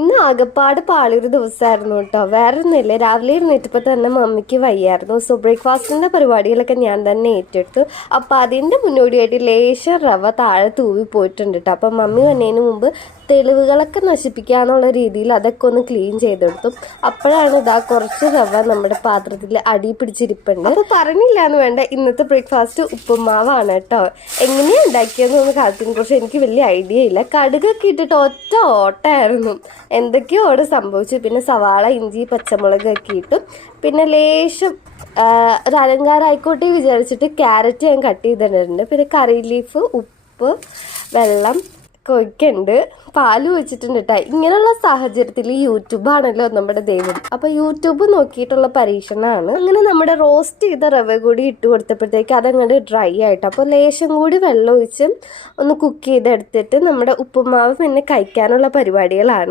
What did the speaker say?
ഇന്ന് ആകപ്പാട് പാളിയൊരു ദിവസമായിരുന്നു കേട്ടോ. വേറെ ഒന്നുമില്ല, രാവിലെ എഴുന്നേറ്റപ്പോൾ തന്നെ മമ്മിക്ക് വയ്യായിരുന്നു. സോ ബ്രേക്ക്ഫാസ്റ്റിൻ്റെ പരിപാടികളൊക്കെ ഞാൻ തന്നെ ഏറ്റെടുത്തു. അപ്പോൾ അതിൻ്റെ മുന്നോടിയായിട്ട് ലേശം റവ താഴെ തൂവി പോയിട്ടുണ്ട് കേട്ടോ. അപ്പം മമ്മി വന്നതിന് മുമ്പ് തെളിവുകളൊക്കെ നശിപ്പിക്കാന്നുള്ള രീതിയിൽ അതൊക്കെ ഒന്ന് ക്ലീൻ ചെയ്തെടുത്തു. അപ്പോഴാണ് ഇതാ കുറച്ച് റവ നമ്മുടെ പാത്രത്തിൽ അടി പിടിച്ചിരിപ്പുണ്ട്. അപ്പോൾ പറഞ്ഞില്ല എന്ന് വേണ്ട, ഇന്നത്തെ ബ്രേക്ക്ഫാസ്റ്റ് ഉപ്പുമാവാണ് കേട്ടോ. എങ്ങനെയാണ് ഉണ്ടാക്കിയതെന്നൊന്നും കാര്യത്തിനെ കുറിച്ച് എനിക്ക് വലിയ ഐഡിയ ഇല്ല. കടുകൊക്കെ ഇട്ടിട്ട് ഒറ്റ ഓട്ടമായിരുന്നു. എന്തൊക്കെയോ അവിടെ സംഭവിച്ചു. പിന്നെ സവാള, ഇഞ്ചി, പച്ചമുളകൊക്കെ ഇട്ടു. പിന്നെ ലേശം ഒരു അലങ്കാരമായിക്കോട്ടെ വിചാരിച്ചിട്ട് ക്യാരറ്റ് ഞാൻ കട്ട് ചെയ്തിട്ടുണ്ട്. പിന്നെ കറി ലീഫ്, ഉപ്പ്, വെള്ളം കൊയ്ക്കുണ്ട്, പാല് വെച്ചിട്ടുണ്ട് കേട്ടോ. ഇങ്ങനെയുള്ള സാഹചര്യത്തിൽ യൂട്യൂബാണല്ലോ നമ്മുടെ ദൈവം. അപ്പോൾ യൂട്യൂബ് നോക്കിയിട്ടുള്ള പരീക്ഷണമാണ്. അങ്ങനെ നമ്മുടെ റോസ്റ്റ് ചെയ്ത റവ കൂടി ഇട്ട് കൊടുത്തപ്പോഴത്തേക്ക് അതങ്ങോട്ട് ഡ്രൈ ആയിട്ട്, അപ്പോൾ ലേശം കൂടി വെള്ളം ഒഴിച്ച് ഒന്ന് കുക്ക് ചെയ്തെടുത്തിട്ട് നമ്മുടെ ഉപ്പുമാവ് പിന്നെ കഴിക്കാനുള്ള പരിപാടികളാണ്.